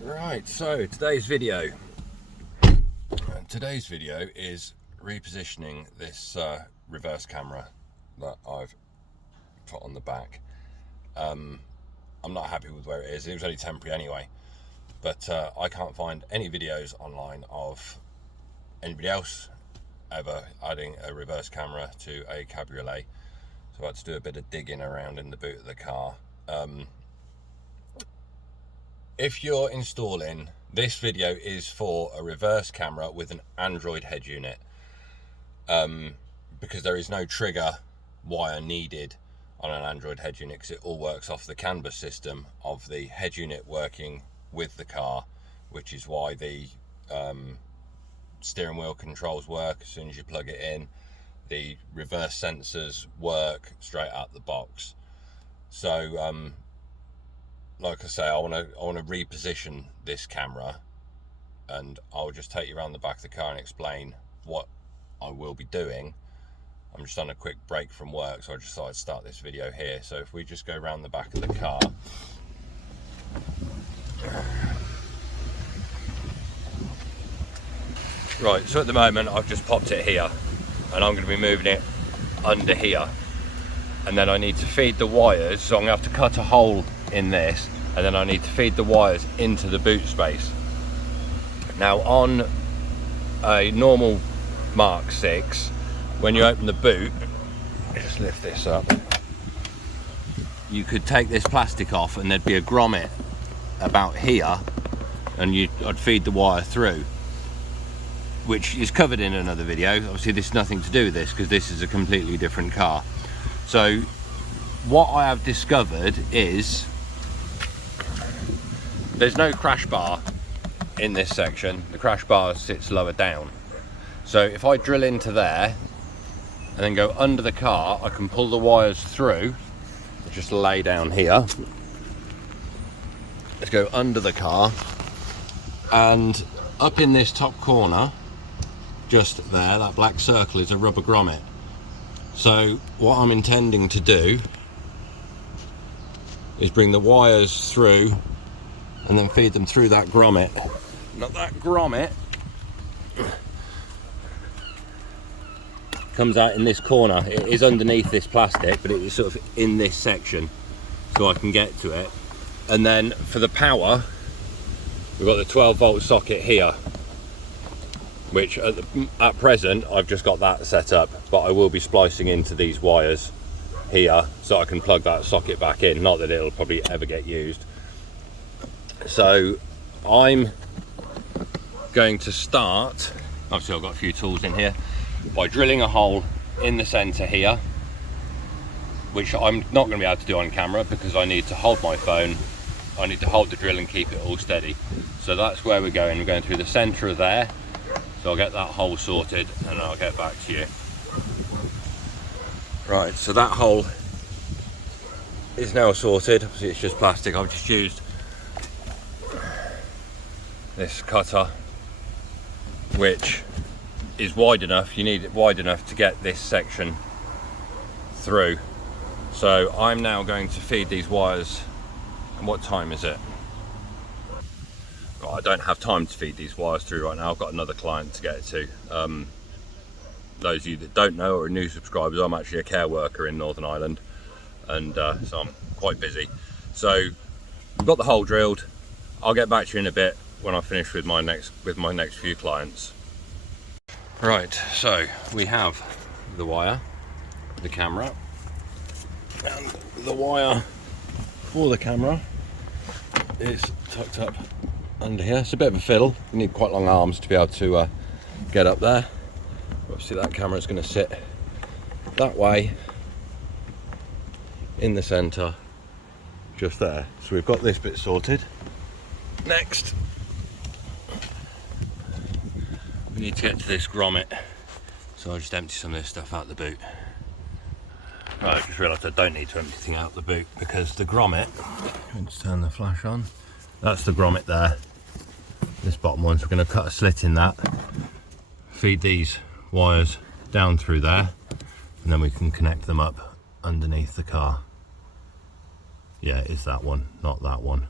Right, so today's video is repositioning this reverse camera that I've put on the back. I'm not happy with where it is. It was only temporary anyway, but I can't find any videos online of anybody else ever adding a reverse camera to a cabriolet, so I had to do a bit of digging around in the boot of the car. If you're installing, this video is for a reverse camera with an Android head unit, because there is no trigger wire needed on an Android head unit, because it all works off the CAN bus system of the head unit working with the car, which is why the steering wheel controls work as soon as you plug it in. The reverse sensors work straight out the box. So like I say, I want to reposition this camera, and I'll just take you around the back of the car and explain what I will be doing. I'm just on a quick break from work, so I just thought I'd start this video here. So if we just go around the back of the car. Right, so at the moment I've just popped it here, and I'm going to be moving it under here, and then I need to feed the wires, so I'm going to have to cut a hole in this, and then I need to feed the wires into the boot space. Now on a normal Mark 6, when you open the boot, just lift this up, you could take this plastic off and there'd be a grommet about here, and I'd feed the wire through, which is covered in another video. Obviously this has nothing to do with this because this is a completely different car. So what I have discovered is there's no crash bar in this section. The crash bar sits lower down. So if I drill into there and then go under the car, I can pull the wires through, just lay down here. Let's go under the car, and up in this top corner, just there, that black circle is a rubber grommet. So what I'm intending to do is bring the wires through and then feed them through that grommet. Now that grommet comes out in this corner. It is underneath this plastic, but it is sort of in this section, so I can get to it. And then for the power, we've got the 12-volt socket here, which at present I've just got that set up, but I will be splicing into these wires here so I can plug that socket back in. Not that it'll probably ever get used. So I'm going to start, obviously I've got a few tools in here, by drilling a hole in the center here, which I'm not going to be able to do on camera because I need to hold my phone, I need to hold the drill and keep it all steady. So that's where we're going through the center of there. So I'll get that hole sorted and I'll get back to you. Right, so that hole is now sorted. Obviously it's just plastic. I've just used this cutter, which is wide enough. You need it wide enough to get this section through. So I'm now going to feed these wires. And what time is it? Well, I don't have time to feed these wires through right now. I've got another client to get to. Those of you that don't know or are new subscribers, I'm actually a care worker in Northern Ireland, and so I'm quite busy. So we've got the hole drilled. I'll get back to you in a bit when I finish with my next few clients. Right, so we have the wire, the camera, and the wire for the camera is tucked up under here. It's a bit of a fiddle. You need quite long arms to be able to get up there. Obviously that camera is going to sit that way in the center, just there. So we've got this bit sorted. Next, we need to get to this grommet, so I'll just empty some of this stuff out the boot. Right, I just realised I don't need to empty anything out the boot because the grommet, let's turn the flash on, that's the grommet there, this bottom one. So we're going to cut a slit in that, feed these wires down through there, and then we can connect them up underneath the car. Yeah, it's that one, not that one.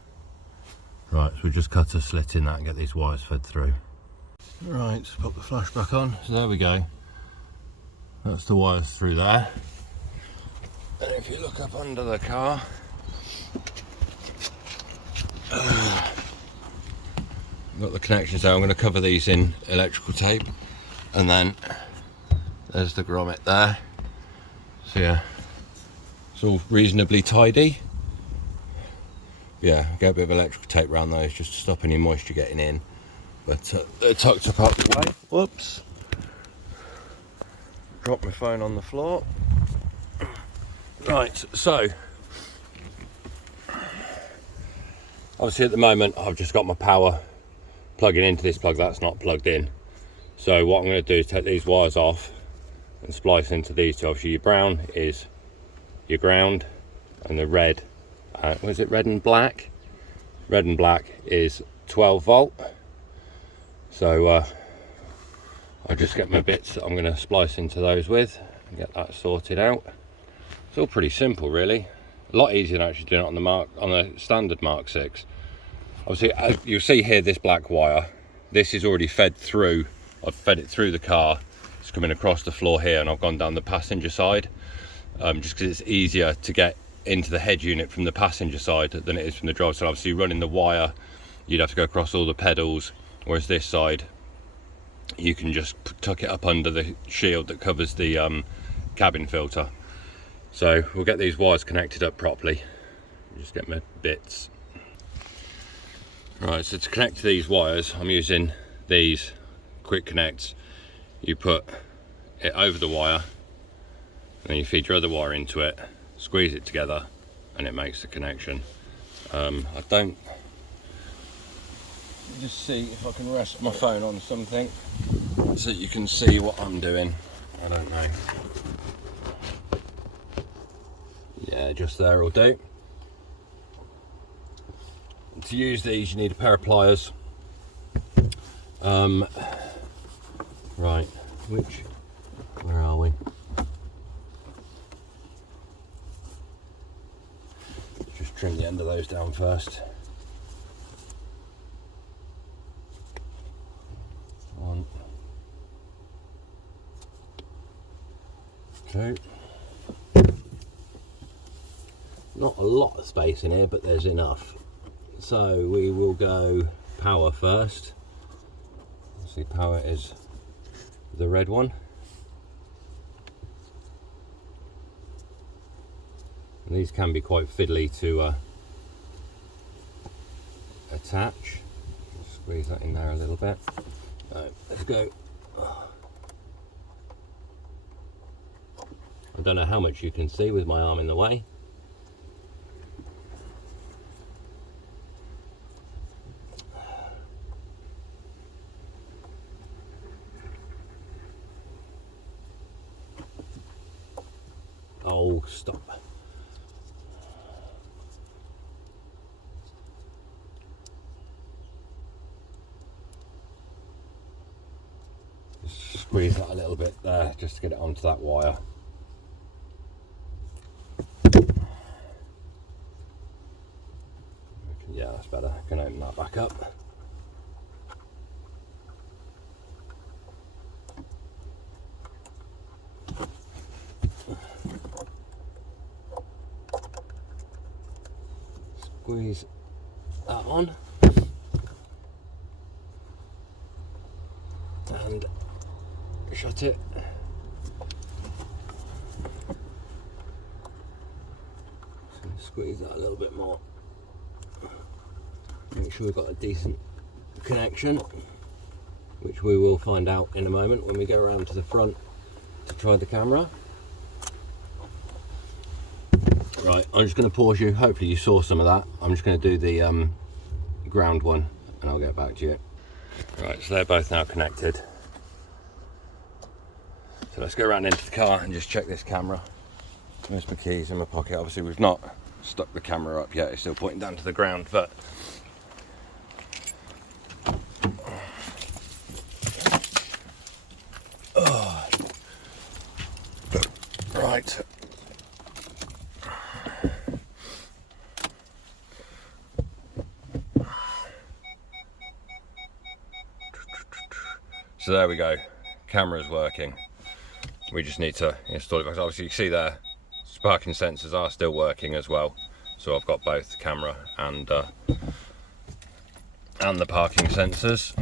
Right, so we just cut a slit in that and get these wires fed through. Right, so pop the flash back on. So there we go. That's the wires through there. And if you look up under the car, got the connections there. I'm going to cover these in electrical tape, and then there's the grommet there. So yeah, it's all reasonably tidy. Yeah, get a bit of electrical tape around those just to stop any moisture getting in, but they're tucked up the way. Whoops, dropped my phone on the floor. Right, so obviously at the moment I've just got my power plugging into this plug that's not plugged in. So what I'm going to do is take these wires off and splice into these two. Obviously your brown is your ground, and the red, was it red and black? Red and black is 12 volt. So I'll just get my bits that I'm going to splice into those with and get that sorted out. It's all pretty simple really. A lot easier than actually doing it on the standard Mark 6. Obviously, as you'll see here, this black wire, this is already fed through. I've fed it through the car. It's coming across the floor here, and I've gone down the passenger side, just because it's easier to get into the head unit from the passenger side than it is from the driver side. Obviously, running the wire, you'd have to go across all the pedals, whereas this side, you can just tuck it up under the shield that covers the cabin filter. So we'll get these wires connected up properly. Just get my bits. Right, so to connect to these wires, I'm using these quick connects. You put it over the wire, and then you feed your other wire into it, squeeze it together, and it makes the connection. Just see if I can rest my phone on something so you can see what I'm doing. I don't know. Yeah, just there will do. To use these, you need a pair of pliers. Right, where are we? Just trim the end of those down first. One, two. Not a lot of space in here, but there's enough. So we will go power first. See, power is the red one. And these can be quite fiddly to attach. Just squeeze that in there a little bit. Right, let's go. I don't know how much you can see with my arm in the way. Oh, stop. Just squeeze that a little bit there just to get it onto that wire. Yeah, that's better. I can open that back up. Squeeze that on and shut it. So squeeze that a little bit more. Make sure we've got a decent connection, which we will find out in a moment when we go around to the front to try the camera. Right, I'm just going to pause you. Hopefully you saw some of that. I'm just going to do the ground one and I'll get back to you. Right, so they're both now connected. So let's go around into the car and just check this camera. There's my keys in my pocket. Obviously we've not stuck the camera up yet. It's still pointing down to the ground, but Right. So there we go, camera's working. We just need to install it. Obviously you can see there, parking sensors are still working as well. So I've got both the camera and the parking sensors.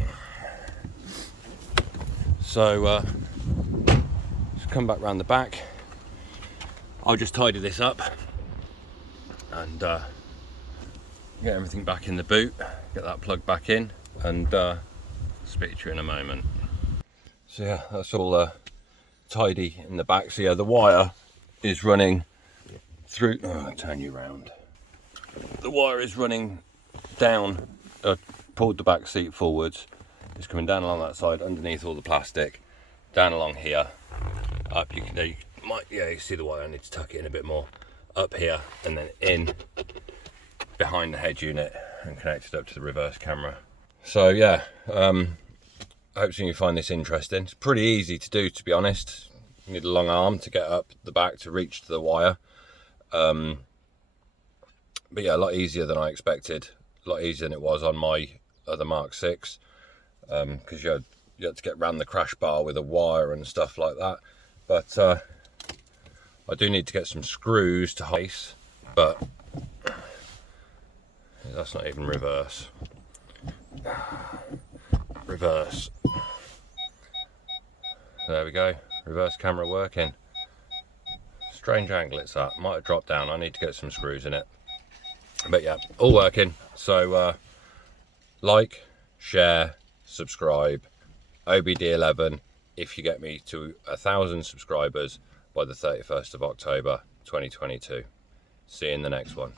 So just come back round the back. I'll just tidy this up and get everything back in the boot, get that plug back in, and speak to you in a moment. So yeah, that's all tidy in the back. So yeah, the wire is running through, I'll turn you round. The wire is running down, pulled the back seat forwards. It's coming down along that side, underneath all the plastic, down along here, up. You see the wire. I need to tuck it in a bit more. Up here, and then in behind the head unit, and connected up to the reverse camera. So yeah, hopefully you find this interesting. It's pretty easy to do, to be honest. You need a long arm to get up the back to reach to the wire. But yeah, a lot easier than I expected. A lot easier than it was on my other Mark 6, because you had to get around the crash bar with a wire and stuff like that. But I do need to get some screws to height, but that's not even reverse. Reverse. There we go, reverse camera working. Strange angle it's at, might have dropped down. I need to get some screws in it. But yeah, all working. So like, share, subscribe, OBD11 if you get me to 1,000 subscribers by the 31st of October 2022. See you in the next one.